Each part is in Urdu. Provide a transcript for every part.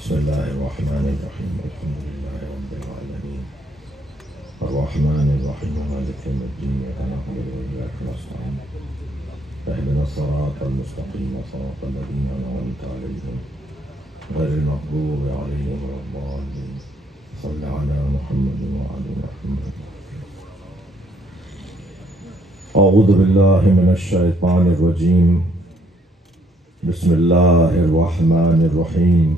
بسم الله الرحمن الرحيم الحمد لله رب العالمين الرحمن الرحيم مالك يوم الدين إياك نعبد وإياك نستعين اهدنا الصراط المستقيم صراط الذين أنعمت عليهم غير المغضوب عليهم ولا الضالين صل على محمد وعلى محمد. أعوذ بالله من الشيطان الرجيم بسم الله الرحمن الرحيم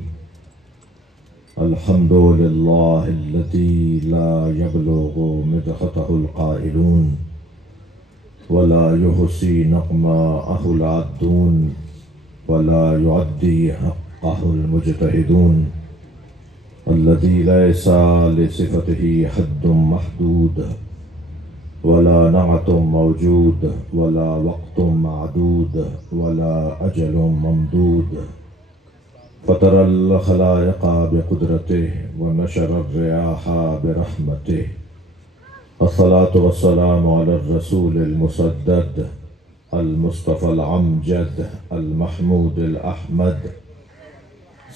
الحمد لله الذي لا يبلغ مدحته القائلون ولا يحصي نقماءه العادون ولا يعدي حقه المجتهدون الذي ليس لصفته حد محدود ولا نعت موجود ولا وقت معدود ولا أجل ممدود فطر الخلائق بقدرته ونشر الرياح برحمته. الصلاة والسلام على الرسول المسدد المصطفى العمجد المحمود الأحمد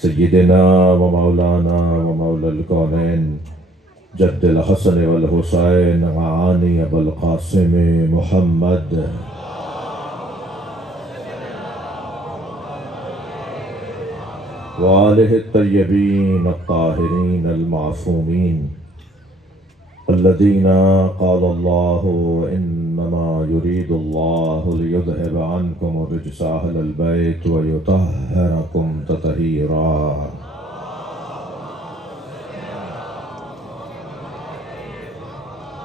سيدنا ومولانا ومولى الكونين جد الحسن والحسين معاني أبو القاسم محمد وآله الطيبين الطاهرين المعصومين الذين قال الله إنما يريد الله ليذهب عنكم الرجس أهل البيت ويطهركم تطهيرا.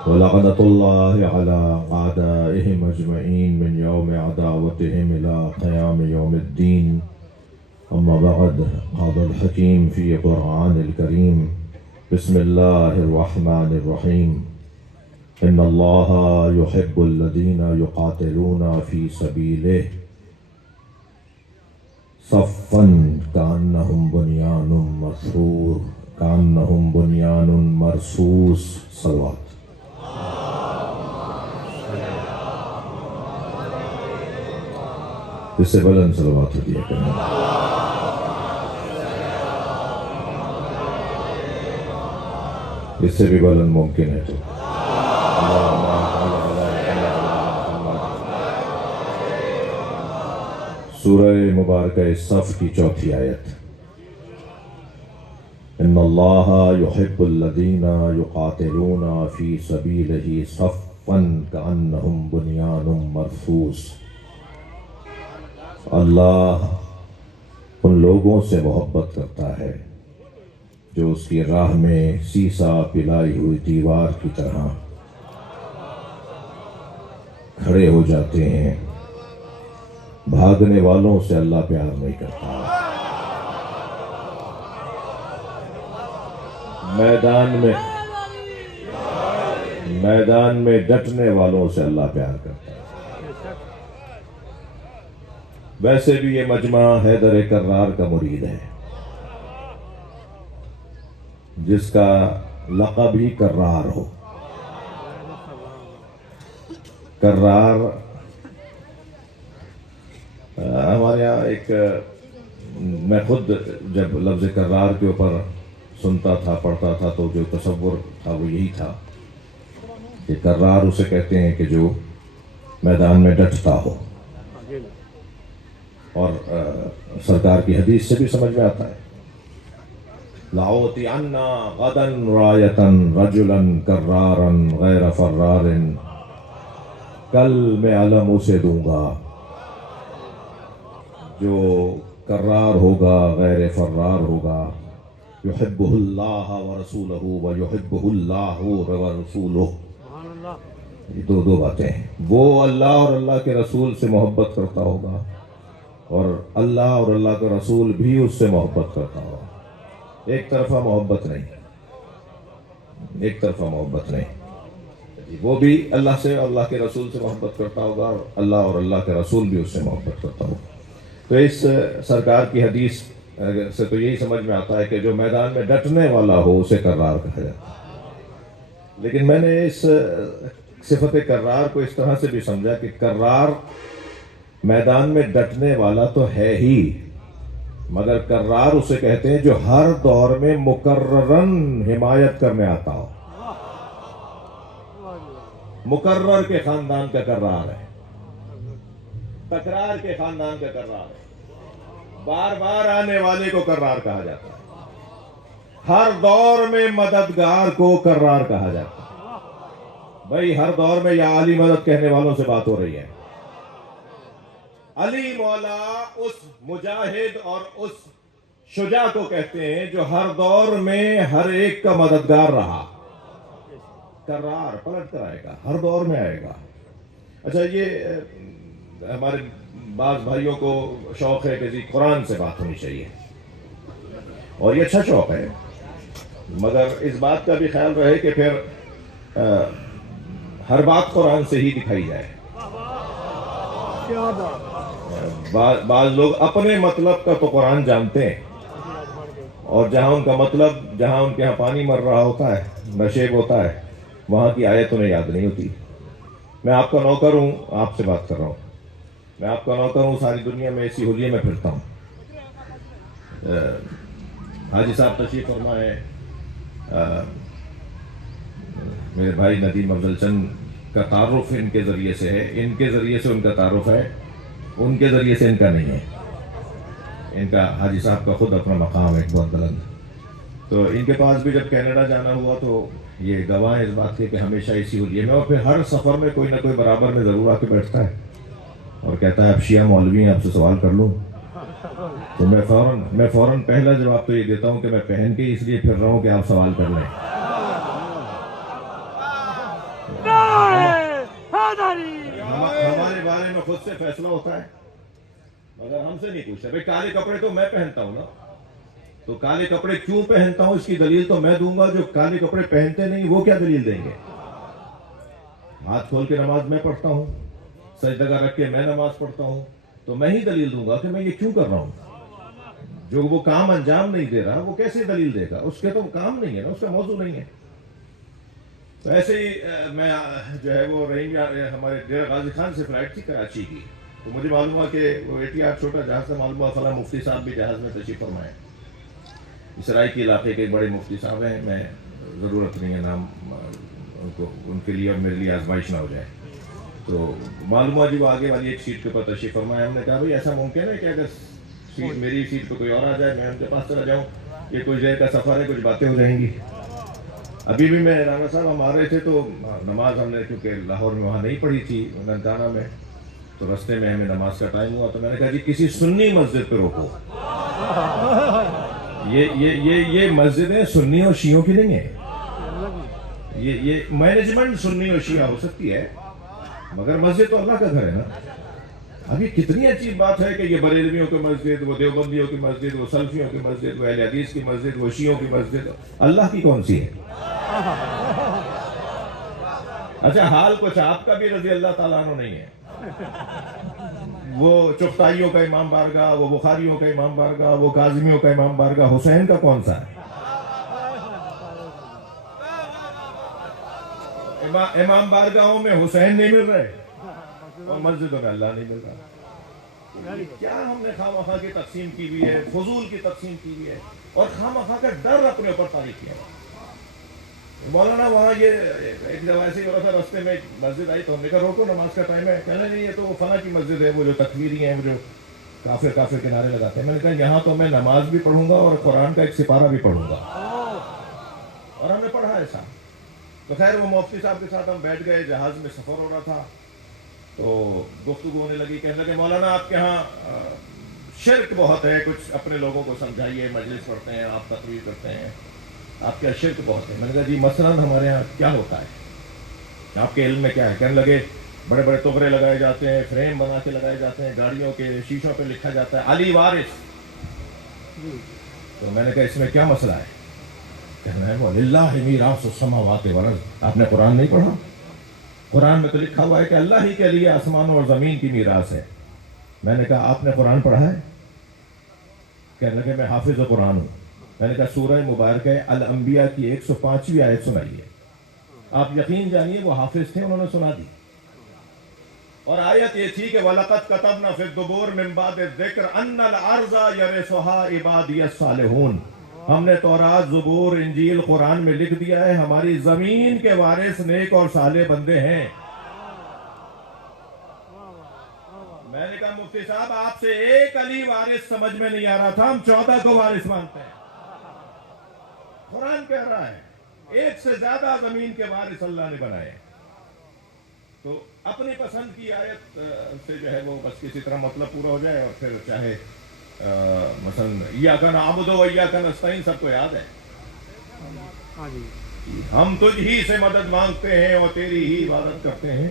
ولعنة الله على أعدائهم أجمعين من يوم عداوتهم إلى قيام يوم الدين. أما بعد، قال الحكيم في قرآن الكريم بسم الله الرحمن الرحيم إن الله يحب الذين يقاتلون في سبيله صفا كأنهم بنيان مرصوص كأنهم بنيان مرصوص. صلوات. اس سے بلند صلوات ہوتی ہے کرنا. اس سے بھی بلند ممکن ہے تو سورہ مبارکہ صف کی چوتھی آیت. ان اللہ یحب الذین یقاتلون فی سبیلہ صفا کأنہم بنیان مرصوص. اللہ ان لوگوں سے محبت کرتا ہے جو اس کی راہ میں سیسا پلائی ہوئی دیوار کی طرح کھڑے ہو جاتے ہیں. بھاگنے والوں سے اللہ پیار نہیں کرتا. میدان میں ڈٹنے والوں سے اللہ پیار کرتا ہے. ویسے بھی یہ مجمع حیدر کرار کا مرید ہے جس کا لقب ہی کرار ہو. کرار ہمارے یہاں ایک میں خود جب لفظ کرار کے اوپر سنتا تھا پڑھتا تھا تو جو تصور تھا وہ یہی تھا کہ کرار اسے کہتے ہیں کہ جو میدان میں ڈٹتا ہو. اور سرکار کی حدیث سے بھی سمجھ میں آتا ہے لَأُعْطِيَنَّ غَدًا رَایَةً رَجُلًا كَرَّارًا غَيْرَ فَرَّارٍ. کل میں علم اسے دوں گا جو کرار ہوگا غیر فرار ہوگا. يُحِبُّهُ اللَّهُ وَرَسُولُهُ وَيُحِبُّهُ اللَّهُ وَرَسُولُهُ. یہ دو باتیں ہیں. وہ اللہ اور اللہ کے رسول سے محبت کرتا ہوگا اور اللہ اور اللہ کا رسول بھی اس سے محبت کرتا ہوگا. ایک طرفہ محبت نہیں، ایک طرفہ محبت نہیں. وہ بھی اللہ سے اور اللہ کے رسول سے محبت کرتا ہوگا اور اللہ کے رسول بھی اس سے محبت کرتا ہوگا. تو اس سرکار کی حدیث سے تو یہی سمجھ میں آتا ہے کہ جو میدان میں ڈٹنے والا ہو اسے کرار کہا جاتا ہے. لیکن میں نے اس صفت کرار کو اس طرح سے بھی سمجھا کہ کرار میدان میں ڈٹنے والا تو ہے ہی مگر کرار اسے کہتے ہیں جو ہر دور میں مکررن حمایت کرنے آتا ہو. مکرر کے خاندان کا کرار ہے، تکرار کے خاندان کا کرار ہے. بار بار آنے والے کو کرار کہا جاتا ہے. ہر دور میں مددگار کو کرار کہا جاتا ہے. بھائی ہر دور میں یا علی مدد کہنے والوں سے بات ہو رہی ہے. علی مولا اس مجاہد اور اس شجاع کو کہتے ہیں جو ہر دور میں ہر ایک کا مددگار رہا. کرار پلٹ کر آئے گا، ہر دور میں آئے گا. اچھا، یہ ہمارے بعض بھائیوں کو شوق ہے کہ جی قرآن سے بات ہونی چاہیے، اور یہ اچھا شوق ہے، مگر اس بات کا بھی خیال رہے کہ پھر ہر بات قرآن سے ہی دکھائی جائے. بعض لوگ اپنے مطلب کا تو قرآن جانتے ہیں، اور جہاں ان کا مطلب، جہاں ان کے ہاں پانی مر رہا ہوتا ہے، نشیب ہوتا ہے، وہاں کی آیت انہیں یاد نہیں ہوتی. میں آپ کا نوکر ہوں، آپ سے بات کر رہا ہوں. میں آپ کا نوکر ہوں، ساری دنیا میں اسی حلیے میں پھرتا ہوں. حاجی صاحب تشریف فرمائے، میرے بھائی ندیم افضل چند کا تعارف ان کے ذریعے سے ہے، ان کے ذریعے سے ان کا تعارف ہے، ان کے ذریعے سے ان کا نہیں ہے. ان کا حاجی صاحب کا خود اپنا مقام ہے بہت بلند. تو ان کے پاس بھی جب کینیڈا جانا ہوا تو یہ گواہ ہے اس بات کے کہ ہمیشہ اسی حلیے میں، اور پھر ہر سفر میں کوئی نہ کوئی برابر میں ضرور آ کے بیٹھتا ہے اور کہتا ہے اب شیعہ مولوی ہیں، آپ سے سوال کر لوں. تو میں فوراً پہلا جواب تو یہ دیتا ہوں کہ میں پہن کے اس لیے پھر رہا ہوں کہ آپ سوال کر لیں. ہمارے بارے میں خود سے فیصلہ ہوتا ہے، مگر ہم سے نہیں پوچھتا. بھائی کالے کپڑے تو میں پہنتا ہوں نا، تو کالے کپڑے کیوں پہنتا ہوں اس کی دلیل تو میں دوں گا. جو کالے کپڑے پہنتے نہیں وہ کیا دلیل دیں گے؟ ہاتھ کھول کے نماز میں پڑھتا ہوں، سجدہ رکھ کے میں نماز پڑھتا ہوں، تو میں ہی دلیل دوں گا کہ میں یہ کیوں کر رہا ہوں. جو وہ کام انجام نہیں دے رہا وہ کیسے دلیل دے گا؟ اس کے تو کام نہیں ہے نا، اس کا موضوع نہیں ہے. تو ایسے ہی میں جو ہے وہ رہی ہمارے ڈیرہ غازی خان سے فلائٹ تھی کراچی کی، تو مجھے معلوم ہوا کہ وہ احتیاط چھوٹا جہاز تھا. معلوم ہوا فلاں مفتی صاحب بھی جہاز میں تشریف فرمائے. اسرائی کے علاقے کے ایک بڑے مفتی صاحب ہیں، میں ضرورت نہیں ہے نام ان کے لیے اور میرے لیے آزمائش نہ ہو جائے. تو معلوم ہوا جی وہ آگے والی ایک سیٹ کے اوپر تشریف فرمائے. ہم نے کہا بھائی ایسا ممکن ہے کہ اگر سیٹ میری سیٹ پہ کوئی اور آ جائے میں ان کے پاس چلا جاؤں؟ یہ کچھ دیر کا سفر ہے، کچھ باتیں ہو جائیں گی. ابھی بھی میں رانا صاحب ہم آ رہے تھے تو نماز ہم نے کیونکہ لاہور میں وہاں نہیں پڑھی تھی، ننکانہ میں، تو رستے میں ہمیں نماز کا ٹائم ہوا تو میں نے کہا جی کسی سنی مسجد پہ روکو. یہ مسجدیں سنی اور شیعوں کی نہیں ہیں. یہ مینجمنٹ سنی اور شیعہ ہو سکتی ہے، مگر مسجد تو اللہ کا گھر ہے نا. ابھی کتنی عجیب بات ہے کہ یہ بریلویوں کی مسجد، وہ دیوبندیوں کی مسجد، وہ سلفیوں کی مسجد، وہ اہل حدیث کی مسجد، وہ شیعوں کی مسجد، اللہ کی کون سی ہے؟ اچھا حال کچھ آپ کا بھی رضی اللہ تعالیٰ عنہ نہیں ہے. وہ چغتائیوں کا امام بارگاہ، وہ بخاریوں کا امام بارگاہ، وہ کاظمیوں کا امام بارگاہ، حسین کا کون سا ہے؟ امام بارگاہوں میں حسین نہیں مل رہے اور مسجدوں میں اللہ نہیں مل رہا. کیا ہم نے خواہ مخواہ کی تقسیم کی ہوئی ہے، فضول کی تقسیم کی ہوئی ہے، اور خواہ مخواہ کا ڈر اپنے اوپر طاری کیا. مولانا وہاں یہ ایک جگہ ایسے ہی ہو رہا تھا، رستے میں ایک مسجد آئی تو ہم نے کہا روکو نماز کا ٹائم ہے. کہنے نہیں یہ تو وہ فلاں کی مسجد ہے، وہ جو تکفیری ہیں، وہ جو کافر کنارے لگاتے ہیں. میں نے کہا یہاں تو میں نماز بھی پڑھوں گا اور قرآن کا ایک سپارہ بھی پڑھوں گا، اور ہم نے پڑھا ایسا. تو خیر وہ مفتی صاحب کے ساتھ ہم بیٹھ گئے، جہاز میں سفر ہو رہا تھا تو گفتگو ہونے لگی. کہنے لگے مولانا آپ کے ہاں شرک بہت ہے، کچھ اپنے لوگوں کو سمجھائیے، مجلس پڑھتے ہیں آپ، تقریر کرتے ہیں، آپ کے شرک بہت ہے. میں نے کہا جی مثلاً ہمارے ہاں کیا ہوتا ہے، آپ کے علم میں کیا ہے؟ کہنے لگے بڑے بڑے تغرے لگائے جاتے ہیں، فریم بنا کے لگائے جاتے ہیں، گاڑیوں کے شیشوں پہ لکھا جاتا ہے علی وارث. تو میں نے کہا اس میں کیا مسئلہ ہے؟ کہنا ہے وَلِلَّهِ مِيرَاثُ السَّمَاوَاتِ وَالْأَرْضِ. آپ نے قرآن نہیں پڑھا؟ قرآن میں تو لکھا ہوا ہے کہ اللہ ہی کے لیے آسمانوں اور زمین کی میراث ہے. میں نے کہا آپ نے قرآن پڑھا ہے؟ کہنے لگے میں حافظ قرآن ہوں. میں نے کہا سورہ مبارکہ الانبیاء کی 105ویں آیت سنائیے. آپ یقین جانیے وہ حافظ تھے، انہوں نے سنا دی. اور آیت یہ تھی کہ وَلَقَدْ كَتَبْنَا فِي الزُّبُورِ مِن بَعْدِ الذِّكْرِ أَنَّ الْأَرْضَ يَرِثُهَا عِبَادِيَ الصَّالِحُونَ، ہم نے تورات، زبور، انجیل، قرآن میں لکھ دیا ہے ہماری زمین کے وارث نیک اور صالح بندے ہیں۔ میں نے کہا مفتی صاحب آپ سے ایک علی وارث سمجھ میں نہیں آ رہا تھا، ہم 14 کو وارث مانتے ہیں۔ قرآن کہہ رہا ہے ایک سے زیادہ زمین کے وارث اللہ نے بنائے۔ تو اپنی پسند کی آیت سے جو ہے وہ بس کسی طرح مطلب پورا ہو جائے، اور پھر چاہے مثلا ایاک نعبد و ایاک نستعین سب کو یاد ہے، ہم تجھ ہی سے مدد مانگتے ہیں اور تیری ہی عبادت کرتے ہیں،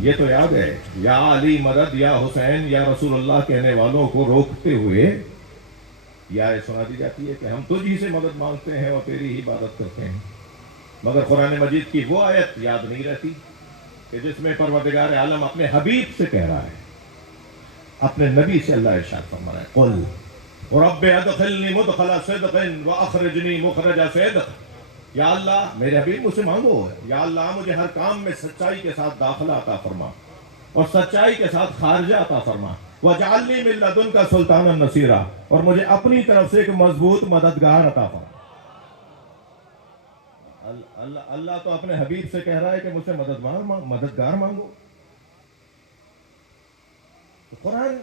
یہ تو یاد ہے۔ یا علی مدد، یا حسین، یا رسول اللہ کہنے والوں کو روکتے ہوئے یہ آیت سنا دی جاتی ہے کہ ہم تجھ ہی سے مدد مانگتے ہیں اور تیری ہی عبادت کرتے ہیں۔ مگر قرآن مجید کی وہ آیت یاد نہیں رہتی کہ جس میں پروردگار عالم اپنے حبیب سے کہہ رہا ہے، اپنے نبی سے اللہ ارشاد فرما رہا ہے، قل رب ادخلنی مدخل صدق واخرجنی مخرج صدق، یا اللہ میرے حبیب مجھ سے مانگو، یا اللہ مجھے ہر کام میں سچائی کے ساتھ داخلہ عطا فرما اور سچائی کے ساتھ خارجہ عطا فرما، وجعلنی من لدنک سلطانا نصیرا، اور مجھے اپنی طرف سے ایک مضبوط مددگار عطا فرما۔ اللہ تو اپنے حبیب سے کہہ رہا ہے کہ مجھ سے مددگار مانگو۔ تو قرآن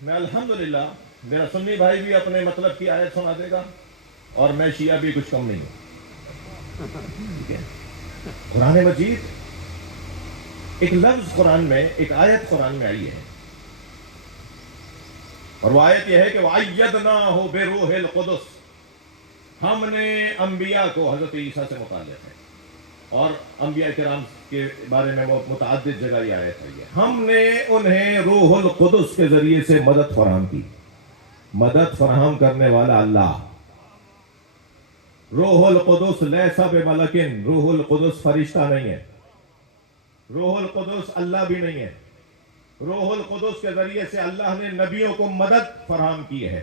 میں الحمدللہ میرا سنی بھائی بھی اپنے مطلب کی آیت سنا دے گا، اور میں شیعہ بھی کچھ کم نہیں ہوں۔ ٹھیک ہے، قرآن مجید ایک لفظ قرآن میں، ایک آیت قرآن میں آئی ہے، اور وہ آیت یہ ہے کہ وَأَيَّدْنَاهُ بِرُوحِ الْقُدُسِ، ہم نے انبیاء کو حضرت عیسیٰ سے متعلق ہے، اور انبیاء کرام کے بارے میں وہ متعدد جگہ یہ آیت ہے، ہم نے انہیں روح القدس کے ذریعے سے مدد فراہم کی۔ مدد فراہم کرنے والا اللہ، روح القدس لیس بملکن، روح القدس فرشتہ نہیں ہے، روح القدس اللہ بھی نہیں ہے، روح القدس کے ذریعے سے اللہ نے نبیوں کو مدد فراہم کی ہے۔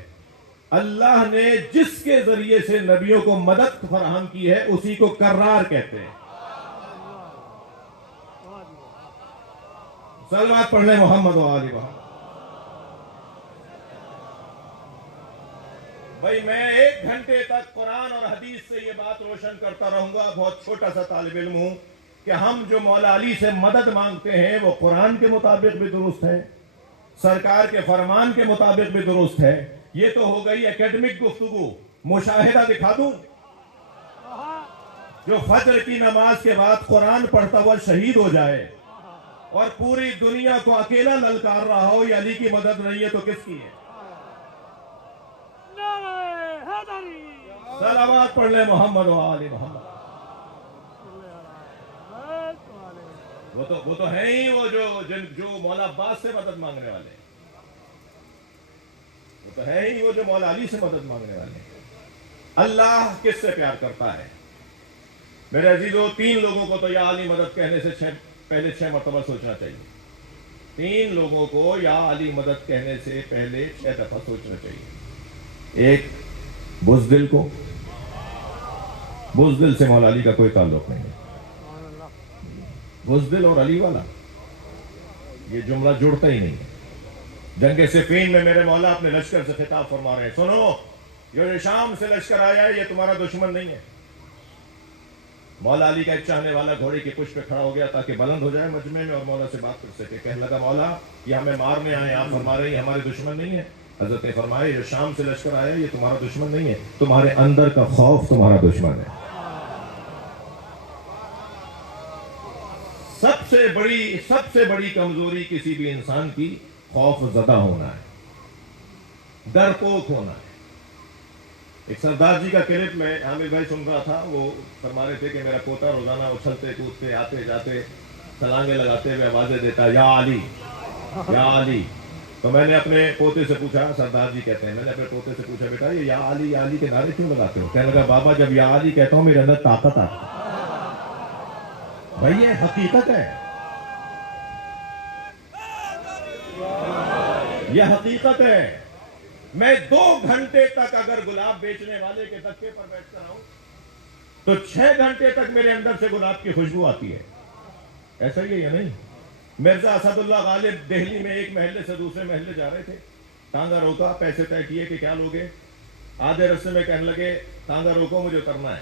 اللہ نے جس کے ذریعے سے نبیوں کو مدد فراہم کی ہے اسی کو کرار کہتے ہیں۔ صلوات پڑھ لیں محمد و آل محمد۔ بھائی میں 1 گھنٹے تک قرآن اور حدیث سے یہ بات روشن کرتا رہوں گا، بہت چھوٹا سا طالب علم ہوں، کہ ہم جو مولا علی سے مدد مانگتے ہیں وہ قرآن کے مطابق بھی درست ہے، سرکار کے فرمان کے مطابق بھی درست ہے۔ یہ تو ہو گئی اکیڈمک گفتگو، مشاہدہ دکھا دوں؟ جو فجر کی نماز کے بعد قرآن پڑھتا ہوا شہید ہو جائے اور پوری دنیا کو اکیلا للکار رہا ہو، یہ علی کی مدد نہیں ہے تو کس کی ہے؟ صلوات پڑھ لیں محمد و آل محمد۔ وہ تو ہیں ہی وہ جو مولا عباس سے مدد مانگنے والے، وہ تو ہے ہی وہ جو مولا علی سے مدد مانگنے والے۔ اللہ کس سے پیار کرتا ہے؟ میرے عزیزو، 3 لوگوں کو تو یا علی مدد کہنے سے پہلے 6 مرتبہ سوچنا چاہیے۔ 3 لوگوں کو یا علی مدد کہنے سے پہلے 6 دفعہ سوچنا چاہیے۔ ایک بزدل کو، بزدل سے مولا علی کا کوئی تعلق نہیں ہے، بزدل اور علی والا یہ جملہ جڑتا ہی نہیں ہے۔ جنگ صفین میں میرے مولا اپنے لشکر سے خطاب فرما رہے ہیں، سنو یہ شام سے لشکر آیا ہے، یہ تمہارا دشمن نہیں ہے۔ مولا علی کا ایک چاہنے والا گھوڑے کی پشت پہ کھڑا ہو گیا تاکہ بلند ہو جائے مجمع میں اور مولا سے بات کر سکے۔ کہنے لگا مولا یہ ہمیں مارنے آئے، آپ فرما رہے ہیں ہمارے دشمن نہیں ہے۔ حضرت نے فرمایا یہ شام سے لشکر آیا ہے یہ تمہارا دشمن نہیں ہے، تمہارے اندر کا خوف تمہارا دشمن ہے۔ سب سے بڑی کمزوری کسی بھی انسان کی خوف زدہ ہونا ہے، ڈرپوک ہونا ہے۔ ایک سردار جی کا کلپ میں عامر بھائی سن رہا تھا، وہ فرما رہے تھے کہ میرا پوتا روزانہ اچھلتے کودتے آتے جاتے چھلانگیں لگاتے ہوئے آوازیں دیتا یا علی یا علی۔ تو میں نے اپنے پوتے سے پوچھا، سردار جی کہتے ہیں، میں نے اپنے پوتے سے پوچھا بیٹا یہ یا علی کے نعرے کیوں لگاتے ہو؟ کہنے لگا بابا جب یا علی کہتا ہوں میرے اندر طاقت آتی ہے۔ بھائی یہ حقیقت ہے، یہ حقیقت ہے۔ میں 2 گھنٹے تک اگر گلاب بیچنے والے کے دکے پر بیٹھ کر آؤں تو 6 گھنٹے تک میرے اندر سے گلاب کی خوشبو آتی ہے۔ ایسا ہی ہے یا نہیں؟ مرزا اسد اللہ غالب دہلی میں ایک محلے سے دوسرے محلے جا رہے تھے، تانگا روکا، پیسے طے کیے کہ کیا لوگے، آدھے رستے میں کہنے لگے تانگا روکو مجھے اترنا ہے۔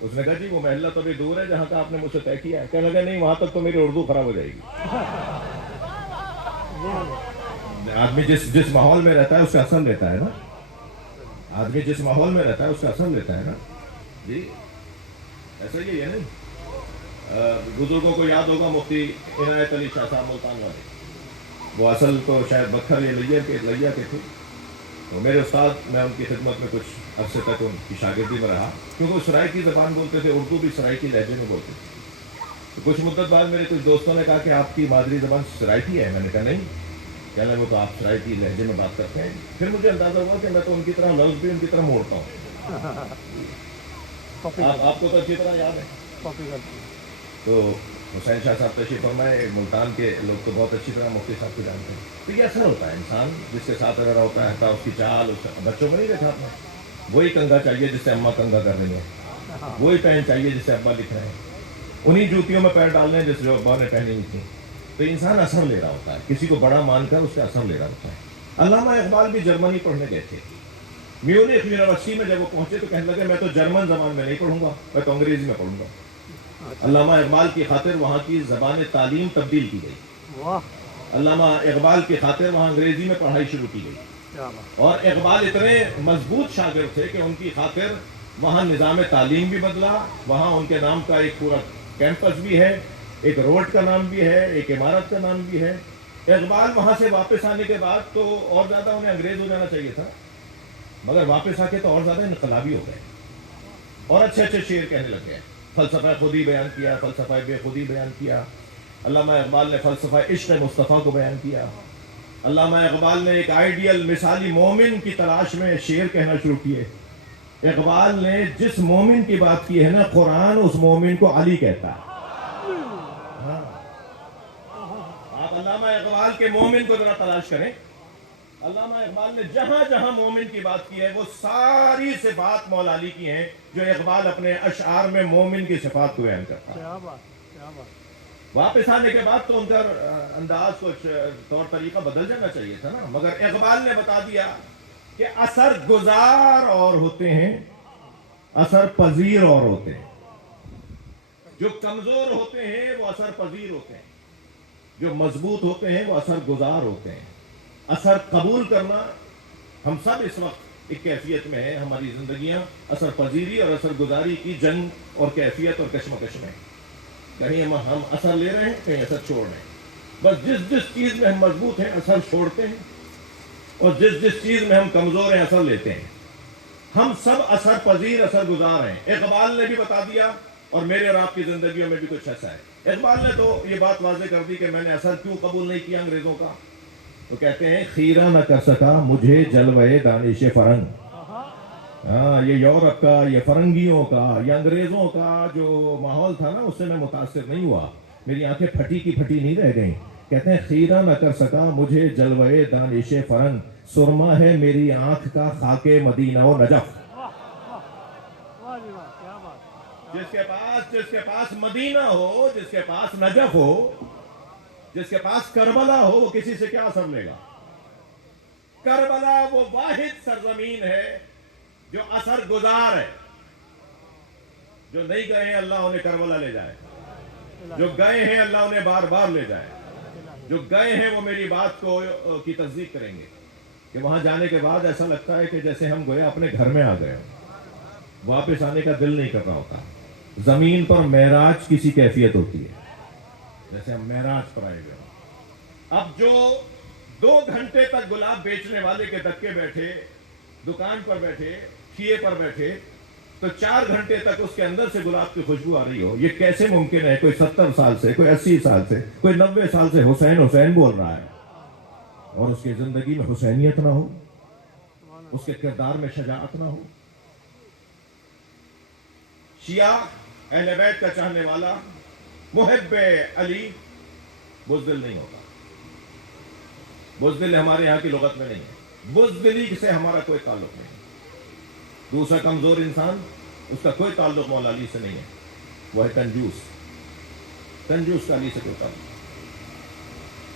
اس نے کہا جی وہ محلہ تو ابھی دور ہے جہاں کا آپ نے مجھ سے طے کیا ہے۔ کہنے لگے نہیں وہاں تک تو میری اردو خراب ہو جائے گی۔ آدمی جس ماحول میں رہتا ہے اس کا اثر لیتا ہے نا، آدمی جس ماحول میں رہتا ہے اس کا اثر لیتا ہے نا جی، ایسا ہی ہے نہیں۔ بزرگوں کو یاد ہوگا مفتی عنایت علی شاہ صاحب ملتان والے، وہ اصل تو شاید بکھر یا لیا کے تھے، تو میرے استاد، میں ان کی خدمت میں کچھ عرصے تک ان کی شاگردی میں رہا، کیونکہ وہ سرائیکی زبان بولتے تھے، اردو بھی سرائیکی لہجے میں بولتے تھے۔ تو کچھ مدت بعد میرے کچھ دوستوں نے کہا کہ آپ کی مادری زبان سرائیکی ہے، میں نے کہا نہیں، کہنے وہ تو آپ سرائیکی لہجے میں بات کرتے ہیں۔ پھر مجھے اندازہ ہوا کہ میں تو ان کی طرح لفظ بھی ان کی طرح موڑتا ہوں، آپ کو تو اچھی طرح یاد ہے۔ تو حسین شاہ صاحب تشریف فرمائے، ملتان کے لوگ تو بہت اچھی طرح مفتی صاحب کو جانتے ہیں۔ تو یہ اثر ہوتا ہے، انسان جس کے ساتھ اگر ہوتا ہے اس کی چال، بچوں کو نہیں دیکھا آپ نے، وہی کنگا چاہیے جس سے اماں کنگا کر رہی ہیں، وہی پین چاہیے جس سے ابا لکھ رہے ہیں، انہی جوتیوں میں پیر ڈال رہے ہیں جس جو ابا نے پہنی ہوئی تھی۔ تو انسان اثر لے رہا ہوتا ہے، کسی کو بڑا مان کر اس کا اثر لے رہا ہوتا ہے۔ علامہ اقبال بھی جرمنی پڑھنے گئے تھے، میونخ یونیورسٹی میں جب وہ پہنچے تو کہنے لگے میں تو جرمن زبان میں نہیں پڑھوں گا، میں تو انگریزی میں پڑھوں گا۔ علامہ اقبال کی خاطر وہاں کی زبان تعلیم تبدیل کی گئی، علامہ اقبال کی خاطر وہاں انگریزی میں پڑھائی شروع کی گئی، اور اقبال اتنے مضبوط شاگرد تھے کہ ان کی خاطر وہاں نظام تعلیم بھی بدلا، وہاں ان کے نام کا ایک پورا کیمپس بھی ہے، ایک روڈ کا نام بھی ہے، ایک عمارت کا نام بھی ہے۔ اقبال وہاں سے واپس آنے کے بعد تو اور زیادہ انہیں انگریز ہو جانا چاہیے تھا، مگر واپس آ کے تو اور زیادہ انقلابی ہو گئے اور اچھے اچھے شعر کہنے لگ گئے۔ فلسفہ خودی بیان کیا، فلسفہ بے خودی بیان کیا، علامہ اقبال نے فلسفہ عشق مصطفیٰ کو بیان کیا، علامہ اقبال نے ایک آئیڈیل مثالی مومن کی تلاش میں شعر کہنا شروع کیے۔ اقبال نے جس مومن کی بات کی ہے نا، قرآن اس مومن کو علی کہتا ہے۔ آپ علامہ اقبال کے مومن کو ذرا تلاش کریں، علامہ اقبال نے جہاں جہاں مومن کی بات کی ہے وہ ساری صفات مولا علی کی ہیں، جو اقبال اپنے اشعار میں مومن کی صفات کو بیان کرتا ہے۔ کیا بات۔ واپس آنے کے بعد تو ان کا انداز کچھ طور طریقہ بدل جانا چاہیے تھا نا، مگر اقبال نے بتا دیا کہ اثر گزار اور ہوتے ہیں، اثر پذیر اور ہوتے ہیں۔ جو کمزور ہوتے ہیں وہ اثر پذیر ہوتے ہیں، جو مضبوط ہوتے ہیں وہ اثر گزار ہوتے ہیں۔ اثر قبول کرنا، ہم سب اس وقت ایک کیفیت میں ہیں، ہماری زندگیاں اثر پذیری اور اثر گزاری کی جنگ اور کیفیت اور کشمکش میں، کہیں ہم اثر لے رہے ہیں، کہیں اثر چھوڑ رہے ہیں۔ بس جس چیز میں ہم مضبوط ہیں اثر چھوڑتے ہیں، اور جس چیز میں ہم کمزور ہیں اثر لیتے ہیں۔ ہم سب اثر پذیر، اثر گزار ہیں۔ اقبال نے بھی بتا دیا، اور میرے اور آپ کی زندگیوں میں بھی کچھ ایسا ہے۔ اقبال نے تو یہ بات واضح کر دی کہ میں نے اثر کیوں قبول نہیں کیا انگریزوں کا، تو کہتے ہیں خیرہ نہ کر سکا مجھے جلوے دانش فرنگ۔ ہاں، یہ یورپ کا، یہ فرنگیوں کا، یہ انگریزوں کا جو ماحول تھا نا، اس سے میں متاثر نہیں ہوا، میری آنکھیں پھٹی کی پھٹی نہیں رہ گئیں۔ کہتے ہیں خیرہ نہ کر سکا مجھے جلوے دانش فرنگ، سرما ہے میری آنکھ کا خاک مدینہ و نجف۔ جس کے پاس مدینہ ہو، جس کے پاس نجف ہو، جس کے پاس کربلا ہو، وہ کسی سے کیا اثر لے گا؟ کربلا وہ واحد سرزمین ہے جو اثر گزار ہے۔ جو نہیں گئے ہیں اللہ انہیں کربلا لے جائے، جو گئے ہیں اللہ انہیں بار بار لے جائے، جو گئے ہیں وہ میری بات کی تصدیق کریں گے کہ وہاں جانے کے بعد ایسا لگتا ہے کہ جیسے ہم گئے اپنے گھر میں آ گئے، واپس آنے کا دل نہیں کر رہا ہوتا۔ زمین پر معراج کسی کیفیت ہوتی ہے، جیسے ہم معراج پر آئے گئے۔ اب جو 2 گھنٹے تک گلاب بیچنے والے کے دکے بیٹھے، دکان پر بیٹھے، ٹھیے پر بیٹھے، تو 4 گھنٹے تک اس کے اندر سے گلاب کی خوشبو آ رہی ہو، یہ کیسے ممکن ہے؟ کوئی 70 سال سے، کوئی 80 سال سے، کوئی 90 سال سے حسین حسین بول رہا ہے، اور اس کی زندگی میں حسینیت نہ ہو، اس کے کردار میں شجاعت نہ ہو۔ شیعہ اہل بیت کا چاہنے والا، محب علی، بزدل نہیں ہوتا۔ بزدل ہمارے یہاں کی لغت میں نہیں ہے، بزدلی سے ہمارا کوئی تعلق نہیں۔ دوسرا کمزور انسان، اس کا کوئی تعلق مولا علی سے نہیں ہے، وہ ہے کنجوس۔ کنجوس کا علی سے کوئی تعلق۔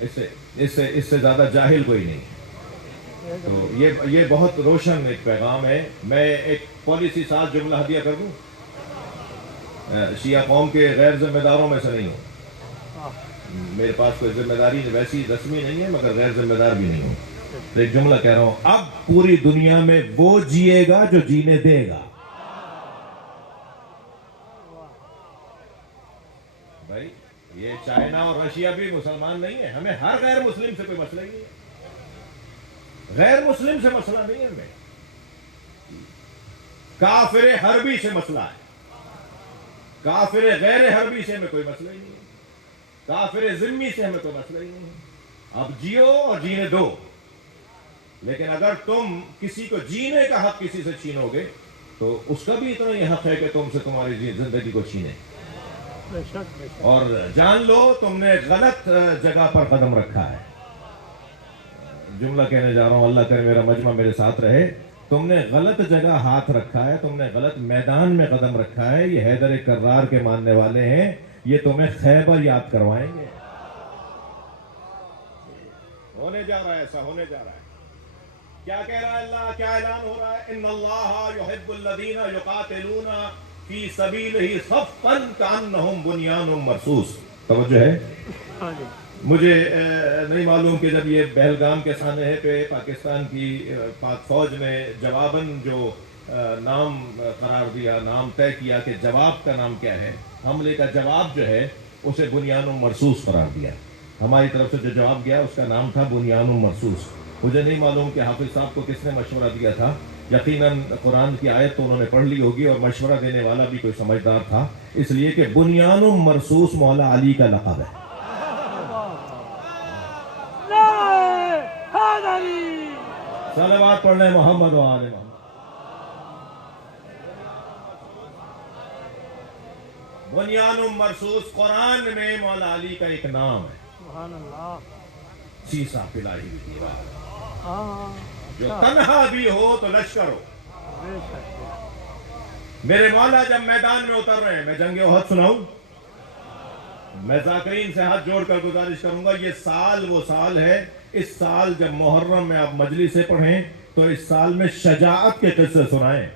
اس سے زیادہ جاہل کوئی نہیں ہے. تو یہ بہت روشن ایک پیغام ہے. میں ایک پالیسی ساتھ جملہ ہدیہ کر دوں. شیعہ قوم کے غیر ذمہ داروں میں سے نہیں ہوں. میرے پاس کوئی ذمہ داری ویسی رسمی نہیں ہے مگر غیر ذمہ دار بھی نہیں ہوں. تو ایک جملہ کہہ رہا ہوں, اب پوری دنیا میں وہ جیے گا جو جینے دے گا. بھائی یہ چائنا اور رشیا بھی مسلمان نہیں ہے. ہمیں ہر غیر مسلم سے کوئی مسئلہ ہی نہیں ہے. غیر مسلم سے مسئلہ نہیں ہے. ہمیں کافر حربی سے مسئلہ ہے. کافر غیر حربی سے ہمیں کوئی مسئلہ ہی نہیں ہے. کافر ذمی سے ہمیں کوئی مسئلہ ہی نہیں ہے. اب جیو اور جینے دو. لیکن اگر تم کسی کو جینے کا حق کسی سے چھینو گے تو اس کا بھی اتنا ہی حق ہے کہ تم سے تمہاری زندگی کو چھینے. اور جان لو تم نے غلط جگہ پر قدم رکھا ہے. جملہ کہنے جا رہا ہوں, اللہ کرے میرا مجمع میرے ساتھ رہے. تم نے غلط جگہ ہاتھ رکھا ہے, تم نے غلط میدان میں قدم رکھا ہے. یہ حیدر کرار کے ماننے والے ہیں, یہ تمہیں خیبر یاد کروائیں گے. ہونے جا رہا ہے, ایسا ہونے جا رہا ہے. کیا کہہ رہا ہے اللہ, کیا اعلان ہو رہا ہے؟ ان اللہ یحب الذین یقاتلون فی سبیلہ صفا کانہم بنیان مرصوص. توجہ ہے. مجھے نہیں معلوم کہ جب یہ پہلگام کے سانحے پہ پاکستان کی پاک فوج نے جواباً جو نام قرار دیا, نام طے کیا کہ جواب کا نام کیا ہے, حملے کا جواب جو ہے اسے بنیان مرصوص قرار دیا. ہماری طرف سے جو جواب گیا اس کا نام تھا بنیان مرصوص. مجھے نہیں معلوم کہ حافظ صاحب کو کس نے مشورہ دیا تھا. یقیناً قرآن کی آیت تو انہوں نے پڑھ لی ہوگی اور مشورہ دینے والا بھی کوئی سمجھدار تھا, اس لیے کہ بنیان مرصوص مولا علی کا لقب ہے. صلوات پڑھنے محمد و آل محمد. بنیان مرصوص قرآن میں مولا علی کا ایک نام ہے. سبحان اللہ. سیسا پلائی ہوئی دیوار, جو تنہا بھی ہو تو لشکر ہو. میرے مولا جب میدان میں اتر رہے ہیں, میں جنگ احد سناؤں. میں ذاکرین سے ہاتھ جوڑ کر گزارش کروں گا, یہ سال وہ سال ہے. اس سال جب محرم میں آپ مجلس سے پڑھیں تو اس سال میں شجاعت کے قصے سنائیں,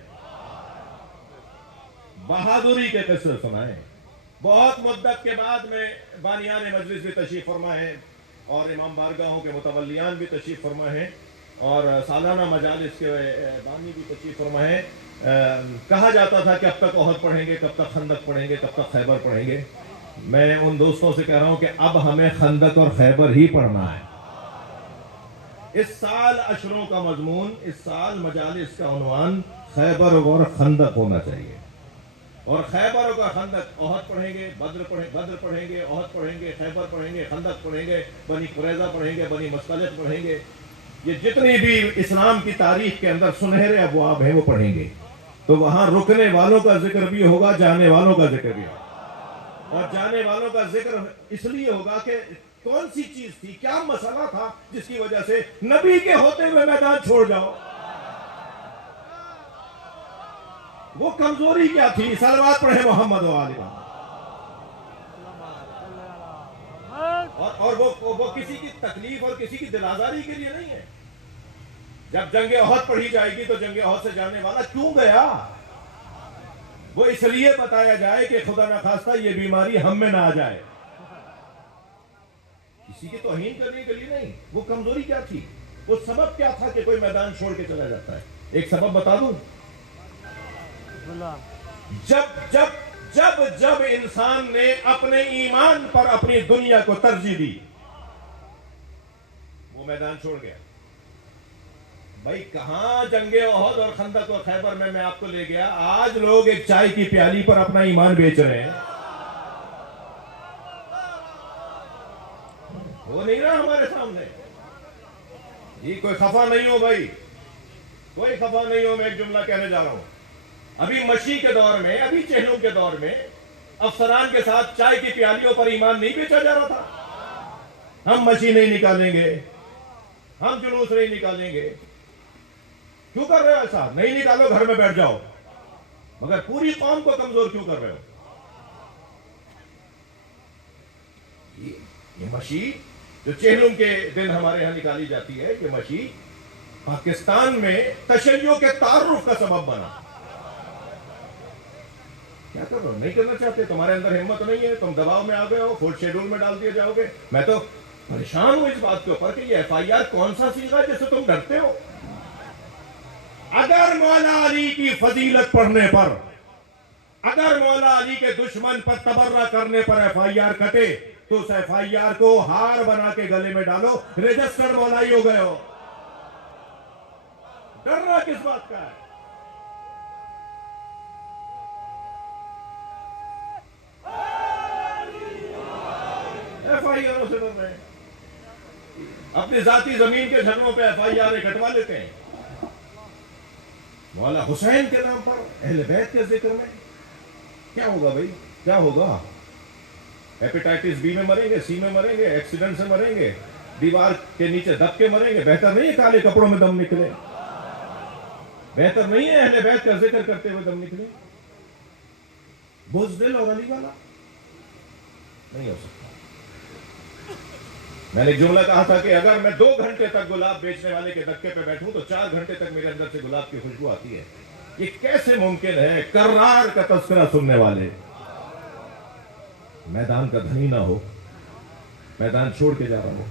بہادری کے قصے سنائیں. بہت مدت کے بعد میں بانیان مجلس بھی تشریف فرما ہے اور امام بارگاہوں کے متولیان بھی تشریف فرما ہے اور سالانہ مجالس کے بانی بھی تشریف فرما ہے. کہا جاتا تھا کہ اب تک احد پڑھیں گے, کب تک خندق پڑھیں گے, کب تک خیبر پڑھیں گے. میں ان دوستوں سے کہہ رہا ہوں کہ اب ہمیں خندق اور خیبر ہی پڑھنا ہے. اس سال عشروں کا مضمون, اس سال مجالس کا عنوان خیبر اور خندق ہونا چاہیے. اور خیبر کا خندق, احد پڑھیں گے, بدر پڑھیں گے, احد پڑھیں گے, خیبر پڑھیں گے, خندق پڑھیں گے, بنی قریظہ پڑھیں گے, بنی مصطلق پڑھیں گے. یہ جتنی بھی اسلام کی تاریخ کے اندر سنہرے ابواب ہیں وہ پڑھیں گے. تو وہاں رکنے والوں کا ذکر بھی ہوگا, جانے والوں کا ذکر بھی ہوگا. اور جانے والوں کا ذکر اس لیے ہوگا کہ کون سی چیز تھی, کیا مسئلہ تھا جس کی وجہ سے نبی کے ہوتے ہوئے میدان چھوڑ جاؤ. وہ کمزوری کیا تھی؟ صلوات پڑھے محمد و آل محمد. اور وہ کسی کی تکلیف اور کسی کی دل آزاری کے لیے نہیں ہے. جب جنگ احد پڑھی جائے گی تو جنگ احد سے جانے والا کیوں گیا, وہ اس لیے بتایا جائے کہ خدا نخواستہ یہ بیماری ہم میں نہ آ جائے. کسی کی توہین کرنے کے لیے نہیں. وہ کمزوری کیا تھی, وہ سبب کیا تھا کہ کوئی میدان چھوڑ کے چلا جاتا ہے. ایک سبب بتا دوں, جب انسان نے اپنے ایمان پر اپنی دنیا کو ترجیح دی, وہ میدان چھوڑ گیا. بھائی کہاں جنگ احد اور خندق اور خیبر میں آپ کو لے گیا. آج لوگ ایک چائے کی پیالی پر اپنا ایمان بیچ رہے ہیں. وہ نہیں رہا ہمارے سامنے. یہ کوئی خفا نہیں ہو بھائی, کوئی خفا نہیں ہو. میں ایک جملہ کہنے جا رہا ہوں. ابھی مشی کے دور میں, ابھی چہلوں کے دور میں افسران کے ساتھ چائے کی پیالیوں پر ایمان نہیں بیچا جا رہا تھا. ہم مشی نہیں نکالیں گے, ہم جلوس نہیں نکالیں گے. کیوں کر رہے ہو ایسا؟ نہیں نکالو, گھر میں بیٹھ جاؤ. مگر پوری قوم کو کمزور کیوں کر رہے ہو؟ یہ مشی جو چہلم کے دن ہمارے یہاں نکالی جاتی ہے، یہ مشی پاکستان میں تشیع کے تعارف کا سبب بنا. کیا کر رہے ہو؟ نہیں کرنا چاہتے، تمہارے اندر ہمت نہیں ہے، تم دباؤ میں آ گئے ہو، فورتھ شیڈول میں ڈال دیے جاؤ گے. میں تو پریشان ہوں اس بات کے اوپر کہ یہ ایف آئی آر کون سا سیگا جس سے تم ڈرتے ہو؟ اگر مولا علی کی فضیلت پڑھنے پر، اگر مولا علی کے دشمن پر تبرہ کرنے پر ایف آئی آر کٹے تو اس ایف آئی آر کو ہار بنا کے گلے میں ڈالو، رجسٹرڈ مولائی ہو گئے ہو. ڈرنا کس بات کا ہے؟ ایف آئی آروں سے ڈر رہے ہیں. اپنی ذاتی زمین کے جھگڑوں پہ ایف آئی آر کٹوا لیتے ہیں. مولا حسین کے نام پر اہل بیت کے ذکر میں کیا ہوگا بھائی؟ کیا ہوگا؟ ہیپیٹائٹس بی میں مریں گے، سی میں مریں گے، ایکسیڈنٹ سے مریں گے، دیوار کے نیچے دب کے مریں گے. بہتر نہیں ہے کالے کپڑوں میں دم نکلے؟ بہتر نہیں ہے اہل بیت کا ذکر کرتے ہوئے دم نکلے؟ بزدل اور علی والا نہیں ہو سکتا. میں نے جملہ کہا تھا کہ اگر میں 2 گھنٹے تک گلاب بیچنے والے کے دکے پہ بیٹھوں تو 4 گھنٹے تک میرے اندر سے گلاب کی خوشبو آتی ہے. یہ کیسے ممکن ہے؟ کرار کا تذکرہ سننے والے میدان کا دھنی نہ ہو، میدان چھوڑ کے جا رہا ہو.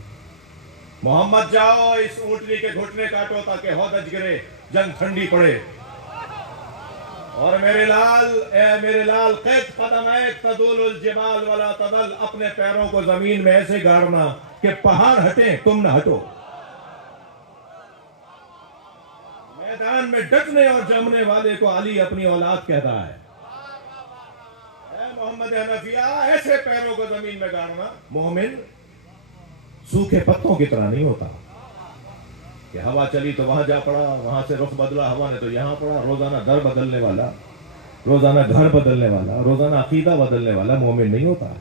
محمد جاؤ اس اونٹنی کے گھٹنے کاٹو تاکہ ہودج گرے، جنگ ٹھنڈی پڑے. اور میرے لال، اے میرے لال، قید قدمیک تدول الجبال ولا تدل، اپنے پیروں کو زمین میں ایسے گاڑنا کہ پہاڑ ہٹیں تم نہ ہٹو. میدان میں ڈٹنے اور جمنے والے کو علی اپنی اولاد کہتا ہے. اے محمد حنفیہ، ایسے پیروں کو زمین میں گاڑنا. مومن سوکھے پتوں کی طرح نہیں ہوتا کہ ہوا چلی تو وہاں جا پڑا، وہاں سے رخ بدلا ہوا نے تو یہاں پڑا. روزانہ در بدلنے والا، روزانہ گھر بدلنے والا، روزانہ عقیدہ بدلنے والا مومن نہیں ہوتا.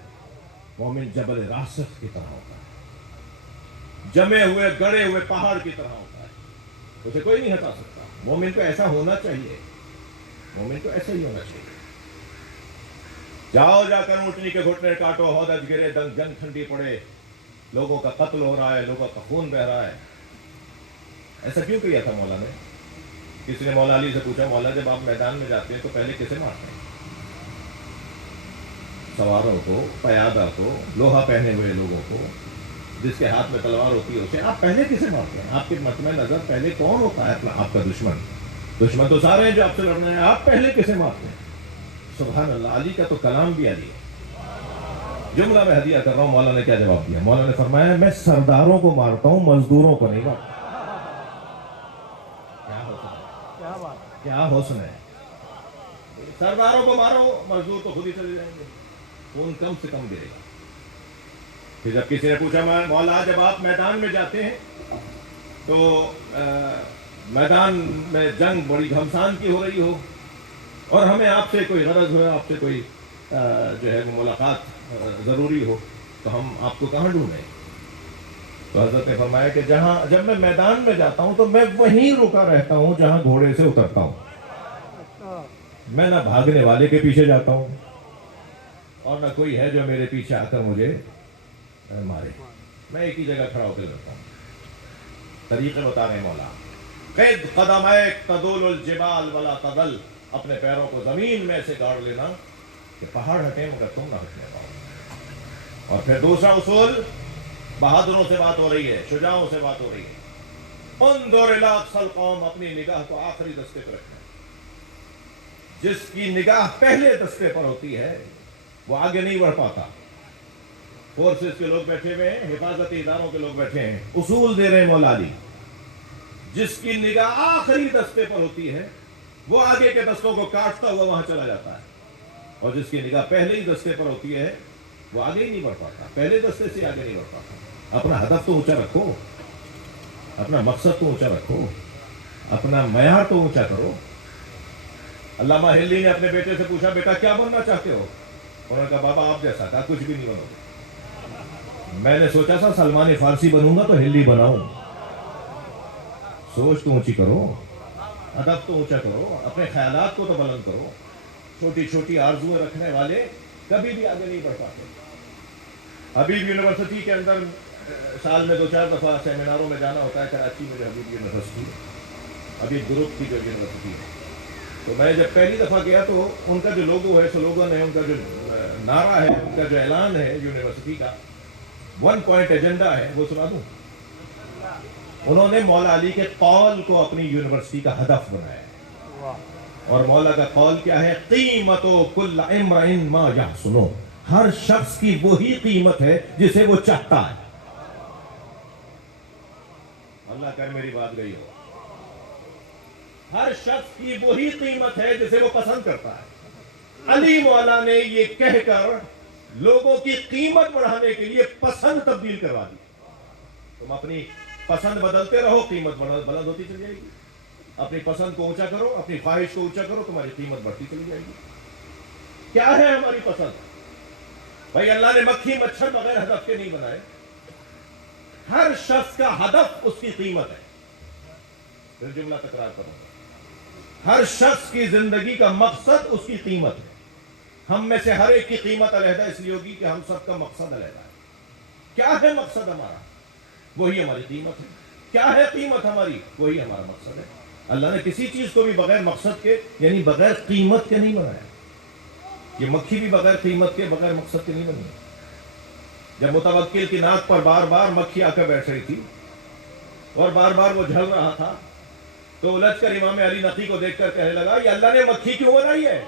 مومن جبل راسخ کی طرح ہوتا ہے، جمے ہوئے گڑے ہوئے پہاڑ کی طرح ہوتا ہے، اسے کوئی نہیں ہٹا سکتا. مومن کو ایسا ہونا چاہیے، مومن کو ایسا ہی ہونا چاہیے. جاؤ جا کر اونٹنی کے گھٹنے کاٹو، ہودج گرے، جنگ ٹھنڈی پڑے. لوگوں کا قتل ہو رہا ہے، لوگوں کا خون بہ رہا ہے. ایسا کیوں کیا تھا مولا نے؟ کسی نے مولا علی سے پوچھا، مولا جب آپ میدان میں جاتے ہیں تو پہلے کسے مارتے ہیں؟ سواروں کو، پیادہ کو، لوہا پہنے ہوئے لوگوں کو، جس کے ہاتھ میں تلوار ہوتی ہے اسے آپ پہلے کسے مارتے ہیں؟ آپ کے مطمع نظر پہلے کون ہوتا ہے آپ کا دشمن؟ دشمن تو سارے ہیں جو آپ سے لڑنے ہیں، آپ پہلے کسے مارتے ہیں؟ سبحان اللہ. علی کا تو کلام بھی علی ہے. جملہ میں ہدیہ کر رہا ہوں. مولا نے کیا جواب دیا؟ مولا نے فرمایا میں سرداروں کو مارتا ہوں، مزدوروں کو نہیں مارتا. کیا حسن ہے! سرداروں کو مارو، مزدور تو خود ہی چلے جائیں گے، خون کم سے کم گرے گا. پھر جب کسی نے پوچھا مولا جب آپ میدان میں جاتے ہیں تو میدان میں جنگ بڑی گھمسان کی ہو رہی ہو اور ہمیں آپ سے کوئی غرض ہو، آپ سے کوئی جو ہے ملاقات ضروری ہو تو ہم آپ کو کہاں ڈھونڈیں؟ تو حضرت نے فرمایا کہ جب میں میدان میں جاتا ہوں تو میں وہیں رکا رہتا ہوں جہاں گھوڑے سے اترتا ہوں. میں نہ بھاگنے والے کے پیچھے جاتا ہوں اور نہ کوئی ہے جو میرے پیچھے آ کر مجھے مارے. میں ایک ہی جگہ کھڑا ہو کے لڑتا ہوں. طریقے بتا رہے ہیں مولا. قید قدمیک تدول الجبال ولا تدل، اپنے پیروں کو زمین میں سے گاڑ لینا کہ پہاڑ ہٹیں مگر تم نہ ہٹنے پاؤ. اور پھر دوسرا اصول، بہادروں سے بات ہو رہی ہے، شجاعوں سے بات ہو رہی ہے. انظر الی اقصی القوم، اپنی نگاہ کو آخری دستے پر رکھیں. جس کی نگاہ پہلے دستے پر ہوتی ہے وہ آگے نہیں بڑھ پاتا. فورسز کے لوگ بیٹھے ہوئے ہیں، حفاظتی اداروں کے لوگ بیٹھے ہیں، اصول دے رہے ہیں مولا علی. جس کی نگاہ آخری دستے پر ہوتی ہے وہ آگے کے دستوں کو کاٹتا ہوا وہاں چلا جاتا ہے، اور جس کی نگاہ پہلے ہی دستے پر ہوتی ہے وہ آگے ہی نہیں بڑھ پاتا، پہلے دستے سے آگے نہیں بڑھ پاتا. اپنا ہدف تو اونچا رکھو، اپنا مقصد تو اونچا رکھو، اپنا معیار تو اونچا کرو. علامہ ہلی نے اپنے بیٹے سے پوچھا بیٹا کیا بننا چاہتے ہو؟ انہوں نے کہا بابا آپ جیسا. کہا کچھ بھی نہیں بنو گے. میں نے سوچا تھا سلمان فارسی بنوں گا تو ہلی بناؤں. سوچ تو اونچی کرو، ادب تو اونچا کرو، اپنے خیالات کو تو بلند کرو. چھوٹی چھوٹی آرزویں رکھنے والے کبھی بھی آگے نہیں بڑھ پاتے. حبیب یونیورسٹی کے اندر سال میں 2-4 دفعہ سیمیناروں میں جانا ہوتا ہے. کراچی میں جو حبیب یونیورسٹی ابھی گروپ کی جو یونیورسٹی ہے, تو میں جب پہلی دفعہ گیا تو ان کا جو لوگو ہے, سلوگن ہے, ان کا جو نعرہ ہے, ان کا جو اعلان ہے یونیورسٹی کا, 1 پوائنٹ ایجنڈا ہے, وہ سنا دوں. انہوں نے مولا علی کے قول کو اپنی یونیورسٹی کا ہدف بنایا ہے. اور مولا کا قول کیا ہے؟ قیمت کل امرئ ما یحسنہ, ہر شخص کی وہی قیمت ہے جسے وہ چاہتا ہے. اللہ کر میری بات گئی ہو. ہر شخص کی وہی قیمت ہے جسے وہ پسند کرتا ہے. علی مولا نے یہ کہہ کر لوگوں کی قیمت بڑھانے کے لیے پسند تبدیل کروا دی. تم اپنی پسند بدلتے رہو, قیمت بلند ہوتی چلی جائے گی. اپنی پسند کو اونچا کرو, اپنی خواہش کو اونچا کرو, تمہاری قیمت بڑھتی چلی جائے گی. کیا ہے ہماری پسند؟ بھائی اللہ نے مکھی مچھر بغیر ہدف کے نہیں بنائے. ہر شخص کا ہدف اس کی قیمت ہے. پھر جملہ تکرار کروں, ہر شخص کی زندگی کا مقصد اس کی قیمت ہے. ہم میں سے ہر ایک کی قیمت علیحدہ اس لیے ہوگی کہ ہم سب کا مقصد علیحدہ ہے. کیا ہے مقصد ہمارا؟ وہی ہماری قیمت ہے. کیا ہے قیمت ہماری؟ وہی ہمارا مقصد ہے. اللہ نے کسی چیز کو بھی بغیر مقصد کے, یعنی بغیر قیمت کے نہیں بنایا. یہ مکھی بھی بغیر قیمت کے, بغیر مقصد کے نہیں بنی. جب متوکل کی ناک پر بار بار مکھی آ کر بیٹھ رہی تھی اور بار بار وہ جھل رہا تھا, تو الجھ کر امام علی نقی کو دیکھ کر کہنے لگا یہ اللہ نے مکھی کیوں بنائی ہے؟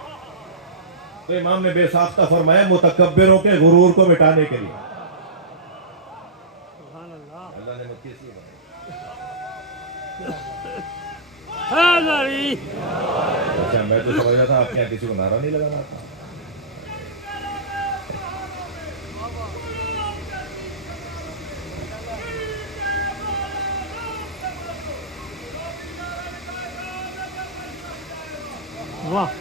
تو امام نے بے ساختہ فرمایا متکبروں کے غرور کو مٹانے کے لیے. اللہ نے مکھی اس لیے بنائی. حیدری اچھا, میں تو سمجھ رہا تھا آپ کے یہاں کسی کو نعرہ نہیں لگانا تھا. واہ,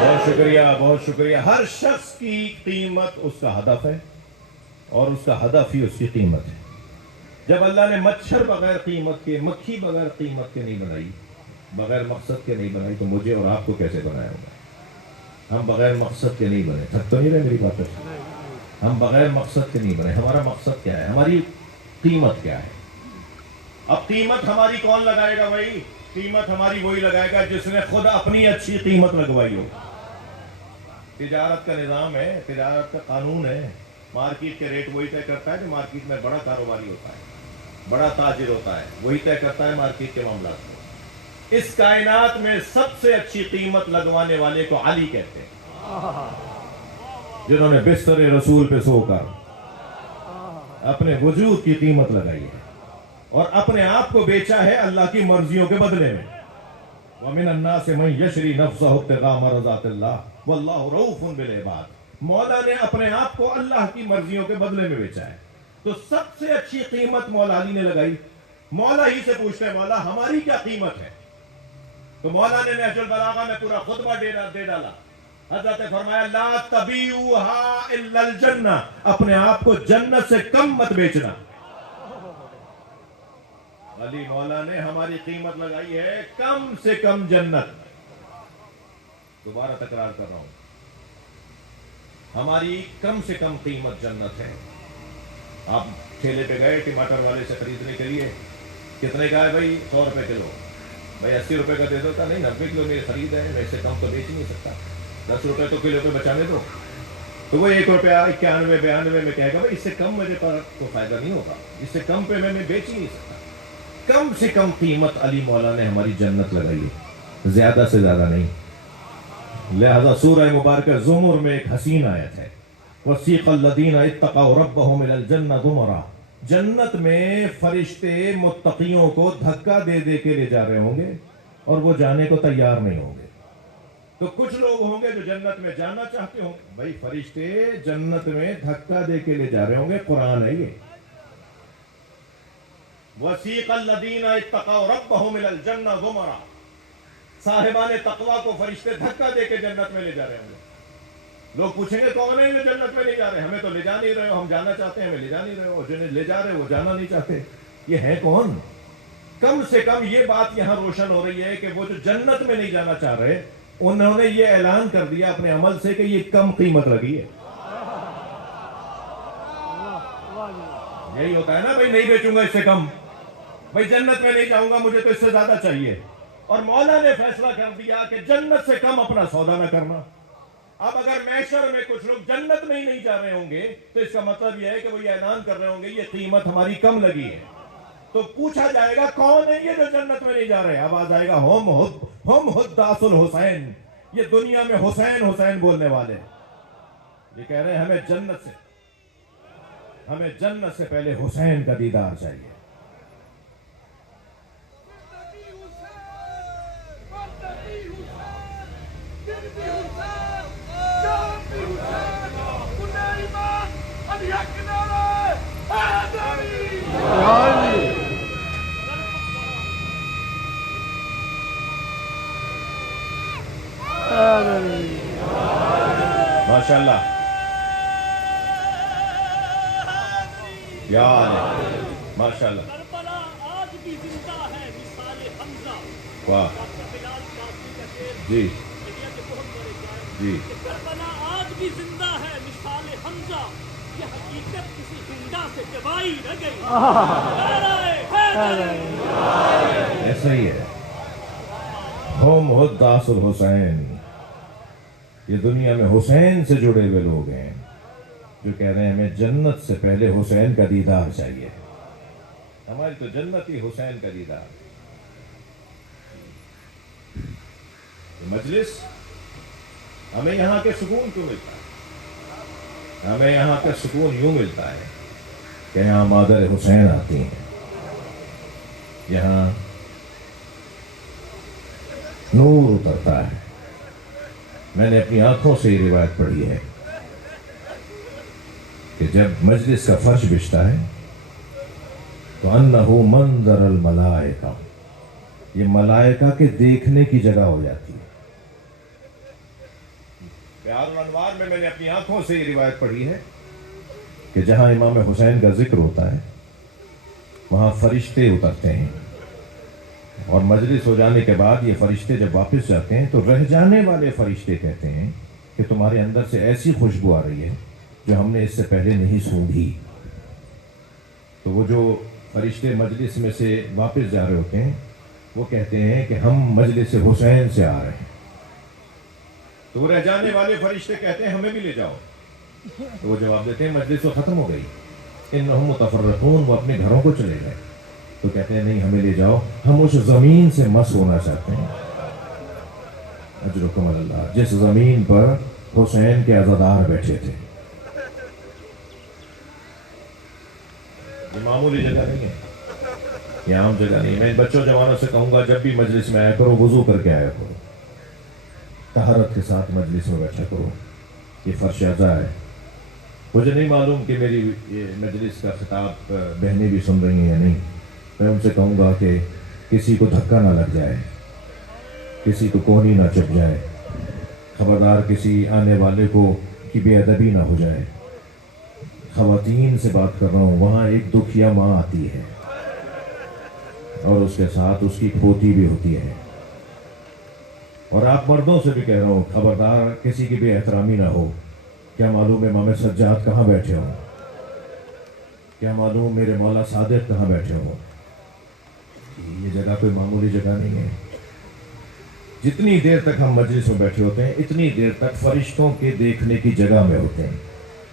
بہت شکریہ, بہت شکریہ. ہر شخص کی قیمت اس کا ہدف ہے اور اس کا ہدف ہی اس کی قیمت ہے. جب اللہ نے مچھر بغیر قیمت کے, مکھی بغیر قیمت کے نہیں بنائی, بغیر مقصد کے نہیں بنائی, تو مجھے اور آپ کو کیسے بنایا ہوگا؟ ہم بغیر مقصد کے نہیں بنے. تھک تو نہیں رہے میری بات پر؟ ہم بغیر مقصد کے نہیں بنے. ہمارا مقصد کیا ہے؟ ہماری قیمت کیا ہے؟ اب قیمت ہماری کون لگائے گا بھائی؟ قیمت ہماری وہی لگائے گا جس نے خود اپنی اچھی قیمت لگوائی ہو. تجارت کا نظام ہے, تجارت کا قانون ہے. مارکیٹ کے ریٹ وہی طے کرتا ہے جو مارکیٹ میں بڑا کاروباری ہوتا ہے, بڑا تاجر ہوتا ہے, وہی طے کرتا ہے مارکیٹ کے معاملات میں. اس کائنات میں سب سے اچھی قیمت لگوانے والے کو علی کہتے ہیں, جنہوں نے بستر رسول پہ سو کر اپنے وجود کی قیمت لگائی ہے اور اپنے آپ کو بیچا ہے اللہ کی مرضیوں کے بدلے میں. وَمِنَ النَّاسِ مَن يَشْرِي نَفْسَهُ ابْتِغَاءَ مَرْضَاتِ اللَّهِ وَاللَّهُ رَءُوفٌ بِالْعِبَادِ. مولا نے اپنے آپ کو اللہ کی مرضیوں کے بدلے میں بیچا ہے. تو سب سے اچھی قیمت مولا علی نے لگائی. مولا ہی سے پوچھتے ہیں مولا ہماری کیا قیمت ہے؟ تو مولا نے نہج البلاغہ میں پورا خطبہ دے ڈالا. حضرت نے فرمایا لا تبیعوها الا الجنہ, اپنے آپ کو جنت سے کم مت بیچنا. علی مولا نے ہماری قیمت لگائی ہے کم سے کم جنت. دوبارہ تکرار کر رہا ہوں, ہماری کم سے کم قیمت جنت ہے. آپ ٹھیلے پہ گئے ٹماٹر والے سے خریدنے کے لیے, کتنے کا ہے بھائی؟ 100 روپے کلو. بھائی 80 روپے کا دے دو. نہیں 90 کلو میری خرید ہے, میں اس سے کم تو بیچ نہیں سکتا, 10 روپے تو کلو پہ بچانے دو. تو وہ 1 روپیہ 91 92 میں کہے گا بھائی اس سے کم مجھے پر کوئی فائدہ نہیں ہوگا, اس سے کم پہ میں بیچ ہی نہیں سکتا. کم سے کم قیمت علی مولا نے ہماری جنت لگائی ہے, زیادہ سے زیادہ نہیں. لہذا سورہ مبارکہ زمر میں ایک حسین آیت ہے, وَسِيقَ الَّذِينَ اتَّقَوْا رَبَّهُمْ إِلَى الْجَنَّةِ زُمَرًا. جنت میں فرشتے متقیوں کو دھکا دے دے کے لے جا رہے ہوں گے اور وہ جانے کو تیار نہیں ہوں گے. تو کچھ لوگ ہوں گے جو جنت میں جانا چاہتے ہوں گے. بھائی فرشتے جنت میں دھکا دے کے لے جا رہے ہوں گے, قرآن ہے یہ. وَسِيقَ الَّذِينَ اتَّقَوْا رَبَّهُمْ إِلَى الْجَنَّةِ زُمَرًا. صاحبان تقویٰ کو فرشتے دھکا دے کے جنت میں لے جا رہے ہوں گے. لوگ پوچھیں گے کون ہے جو جنت میں لے جا رہے ہیں؟ ہمیں تو لے جا نہیں رہے ہو, ہم جانا چاہتے ہیں, ہمیں لے جا نہیں رہے ہو. جنہیں لے جا رہے ہو وہ جانا نہیں چاہتے. یہ ہے کون؟ کم سے کم یہ بات یہاں روشن ہو رہی ہے کہ وہ جو جنت میں نہیں جانا چاہ رہے انہوں نے یہ اعلان کر دیا اپنے عمل سے کہ یہ کم قیمت لگی ہے. یہی ہوتا ہے نا بھائی، نہیں بیچوں گا اس سے کم، بھائی جنت میں نہیں جاؤں گا، مجھے تو اس سے زیادہ چاہیے. اور مولا نے فیصلہ کر دیا کہ جنت سے کم اپنا سودا نہ کرنا. اب اگر محشر میں کچھ لوگ جنت میں ہی نہیں جا رہے ہوں گے تو اس کا مطلب یہ ہے کہ وہ یہ اعلان کر رہے ہوں گے یہ قیمت ہماری کم لگی ہے. تو پوچھا جائے گا کون ہے یہ جو جنت میں نہیں جا رہے؟ اب آ جائے گا ہم حداث الحسین، یہ دنیا میں حسین حسین بولنے والے. یہ کہہ رہے ہیں ہمیں جنت سے پہلے حسین کا دیدار چاہیے. ماشاء اللہ یار، ماشاء اللہ. کربلا آج بھی زندہ ہے مثال حمزہ. واہ بلال شافعی کا شعر جی انڈیا کے بہت بڑے شاعر جی. کربلا آج بھی زندہ ہے مثال حمزہ. یہ حقیقت کسی ہندا سے چبائی نہ گئی. ایسا ہی ہے. ہم حداث الحسین، یہ دنیا میں حسین سے جڑے ہوئے لوگ ہیں جو کہہ رہے ہیں ہمیں جنت سے پہلے حسین کا دیدار چاہیے. ہماری تو جنت ہی حسین کا دیدار. مجلس ہمیں یہاں کے سکون کیوں ملتا ہے؟ ہمیں یہاں کا سکون یوں ملتا ہے کہ یہاں مادر حسین آتی ہیں، یہاں نور اترتا ہے. میں نے اپنی آنکھوں سے یہ روایت پڑھی ہے کہ جب مجلس کا فرش بچھتا ہے تو انہو منظر الملائکہ، یہ ملائکہ کے دیکھنے کی جگہ ہو جاتی ہے. پیار الانوار میں نے اپنی آنکھوں سے یہ روایت پڑھی ہے کہ جہاں امام حسین کا ذکر ہوتا ہے وہاں فرشتے اترتے ہیں، اور مجلس ہو جانے کے بعد یہ فرشتے جب واپس جاتے ہیں تو رہ جانے والے فرشتے کہتے ہیں کہ تمہارے اندر سے ایسی خوشبو آ رہی ہے جو ہم نے اس سے پہلے نہیں سونگھی. تو وہ جو فرشتے مجلس میں سے واپس جا رہے ہوتے ہیں وہ کہتے ہیں کہ ہم مجلس حسین سے آ رہے ہیں. تو وہ رہ جانے والے فرشتے کہتے ہیں ہمیں بھی لے جاؤ. تو وہ جواب دیتے ہیں مجلس تو ختم ہو گئی، انہم متفرقون، وہ اپنے گھروں کو چلے گئے. تو کہتے ہیں نہیں ہمیں لے جاؤ، ہم اس زمین سے مس ہونا چاہتے ہیں. اجرکم اللہ، جس زمین پر حسین کے عزادار بیٹھے تھے. یہ معمولی جگہ نہیں ہے، یہ عام جگہ نہیں. میں ان بچوں جوانوں سے کہوں گا جب بھی مجلس میں آیا کرو وضو کر کے آیا کرو، طہارت کے ساتھ مجلس میں بیٹھا کرو. یہ فرش عزا ہے. مجھے نہیں معلوم کہ میری یہ مجلس کا خطاب بہنیں بھی سن رہی ہیں یا نہیں. میں ان سے کہوں گا کہ کسی کو دھکا نہ لگ جائے، کسی کو کونی نہ چپ جائے، خبردار کسی آنے والے کو کی بے ادبی نہ ہو جائے. خواتین سے بات کر رہا ہوں، وہاں ایک دکھیا ماں آتی ہے اور اس کے ساتھ اس کی پوتی بھی ہوتی ہے. اور آپ مردوں سے بھی کہہ رہا ہوں خبردار کسی کی بے احترامی نہ ہو. کیا معلوم امام سجاد کہاں بیٹھے ہوں، کیا معلوم میرے مولا صادق کہاں بیٹھے ہوں. یہ جگہ کوئی معمولی جگہ نہیں ہے. جتنی دیر تک ہم مجلس میں بیٹھے ہوتے ہیں اتنی دیر تک فرشتوں کے دیکھنے کی جگہ میں ہوتے ہیں،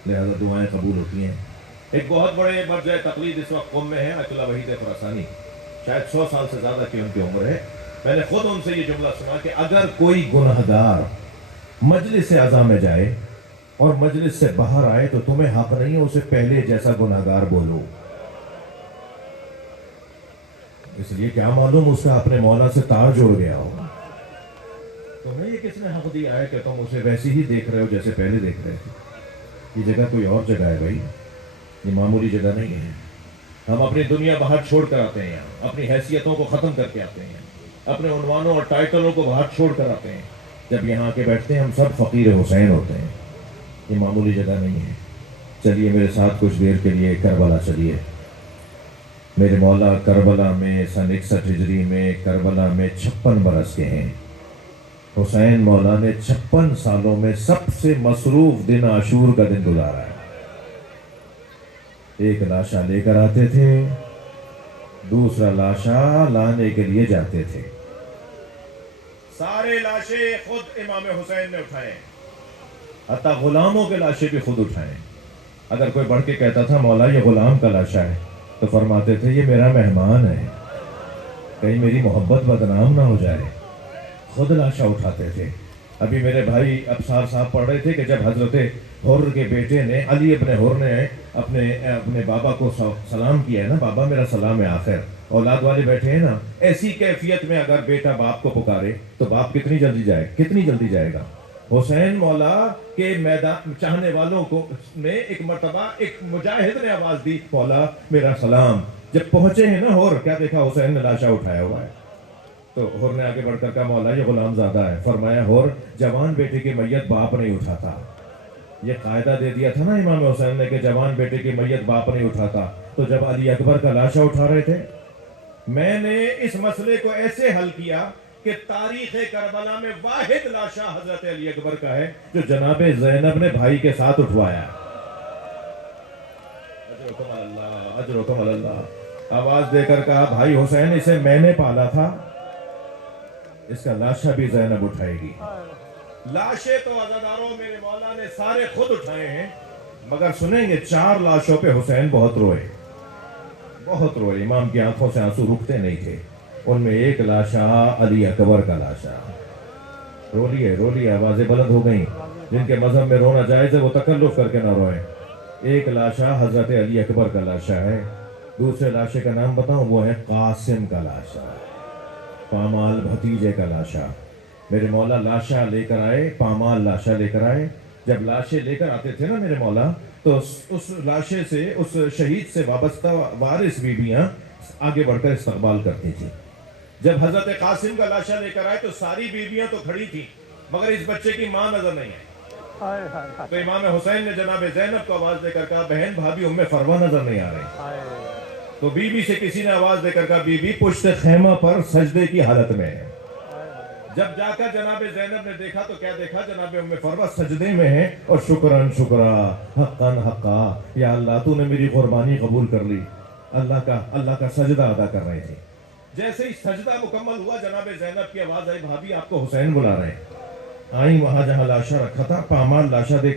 لہذا دعائیں قبول ہوتی ہیں. ایک بہت بڑے مرجع تقلید اس وقت قوم میں ہے آیت اللہ وحید خراسانی، شاید 100 سال سے زیادہ کی ان کی عمر ہے. میں نے خود ان سے یہ جملہ سنا کہ اگر کوئی گنہگار مجلس اعظا میں جائے اور مجلس سے باہر آئے تو تمہیں حق نہیں ہے اسے پہلے جیسا گنہگار بولو. اس لیے کیا معلوم اس کا اپنے مولا سے تار جوڑ گیا ہو. تمہیں یہ کس نے حق دیا ہے کہ تم اسے ویسے ہی دیکھ رہے ہو جیسے پہلے دیکھ رہے تھے. یہ جگہ کوئی اور جگہ ہے بھائی، یہ معمولی جگہ نہیں ہے. ہم اپنی دنیا باہر چھوڑ کر آتے ہیں، اپنی حیثیتوں کو ختم کر کے آتے ہیں، اپنے عنوانوں اور ٹائٹلوں کو باہر چھوڑ کر آتے ہیں. جب یہاں کے بیٹھتے ہیں ہم سب فقیر حسین ہوتے ہیں. یہ معمولی جگہ نہیں ہے. چلیے میرے ساتھ کچھ دیر کے لیے کربلا چلیے. میرے مولا کربلا میں سن 61 ہجری میں کربلا میں 56 برس کے ہیں. حسین مولا نے 56 سالوں میں سب سے مصروف دن عاشور کا دن گزارا ہے. ایک لاشا لے کر آتے تھے، دوسرا لاشا لانے کے لیے جاتے تھے. سارے لاشیں خود امام حسین نے اٹھائے، حتیٰ غلاموں کے لاشیں بھی خود اٹھائے. اگر کوئی بڑھ کے کہتا تھا مولا یہ غلام کا لاشا ہے، تو فرماتے تھے یہ میرا مہمان ہے، کہیں میری محبت بدنام نہ ہو جائے. خود لاشا اٹھاتے تھے. ابھی میرے بھائی ابصار صاحب پڑھ رہے تھے کہ جب حضرت حر کے بیٹے نے، علی ابن حر نے اپنے بابا کو سلام کیا ہے نا، بابا میرا سلام ہے. آخر اولاد والے بیٹھے ہیں نا، ایسی کیفیت میں اگر بیٹا باپ کو پکارے تو باپ کتنی جلدی جائے گا. حسین مولا کے میدان چاہنے والوں کو نے ایک مرتبہ ایک مجاہد نے آواز دی، مولا میرا سلام. جب پہنچے ہیں نا حر، کیا دیکھا؟ حسین نے لاشا اٹھایا ہوا ہے. تو حر نے آگے بڑھ کر کہا مولا یہ غلام زادہ ہے. فرمایا حر جوان بیٹے کی میت باپ نہیں اٹھاتا. یہ قاعدہ دے دیا تھا نا امام حسین نے کہ جوان بیٹے کی میت باپ نہیں اٹھاتا. تو جب علی اکبر کا لاشا اٹھا رہے تھے، میں نے اس مسئلے کو ایسے حل کیا کہ تاریخ کربلا میں واحد لاشا حضرت علی اکبر کا ہے جو جناب زینب نے بھائی کے ساتھ اٹھوایا. اجرکم اللہ، اجرکم اللہ. آواز دے کر کہا بھائی حسین اسے میں نے پالا تھا، اس کا لاشا بھی زینب اٹھائے گی. لاشیں تو عزاداروں میرے مولا نے سارے خود اٹھائے ہیں، مگر سنیں گے 4 لاشوں پہ حسین بہت روئے. امام کی آنکھوں سے آنسو رکتے نہیں تھے. ان میں ایک لاشا علی اکبر کا لاشا. رو لیے آوازیں بلند ہو گئیں. جن کے مذہب میں رونا جائز ہے وہ تکلف کر کے نہ روئیں. ایک لاشا حضرت علی اکبر کا لاشا ہے. دوسرے لاشے کا نام بتاؤں، وہ ہے قاسم کا لاشا، پامال بھتیجے کا لاشا. میرے مولا لاشا لے کر آئے، پامال لاشا لے کر آئے. جب لاشیں لے کر آتے تھے نا میرے مولا، تو اس لاشے سے، اس شہید سے وابستہ وارث بیویاں آگے بڑھ کر استقبال کرتی تھی. جب حضرت قاسم کا لاشا لے کر آئے تو ساری بیویاں تو کھڑی تھیں، مگر اس بچے کی ماں نظر نہیں آئی. تو امام حسین نے جناب زینب کو آواز دے کر کہا بہن بھابھی ام فروا نظر نہیں آ رہی. تو بی بی سے کسی نے آواز دے کر کہا بی بی پشت خیمہ پر سجدے کی حالت میں ہے. جب جا کر جناب زینب نے دیکھا تو کیا دیکھا؟ جناب ام فروا سجدے میں ہے اور شکرن شکرا حقاً حقا، یا اللہ تو نے میری قربانی قبول کر لی. اللہ کا سجدہ ادا کر رہے تھے. جیسے ہی سجدہ مکمل ہوا جناب زینب کی آواز آئی بھابھی آپ کو حسین بلا رہے ہیں. آئیں وہاں جہاں لاشا رکھا تھا، پامال لاشا دیکھ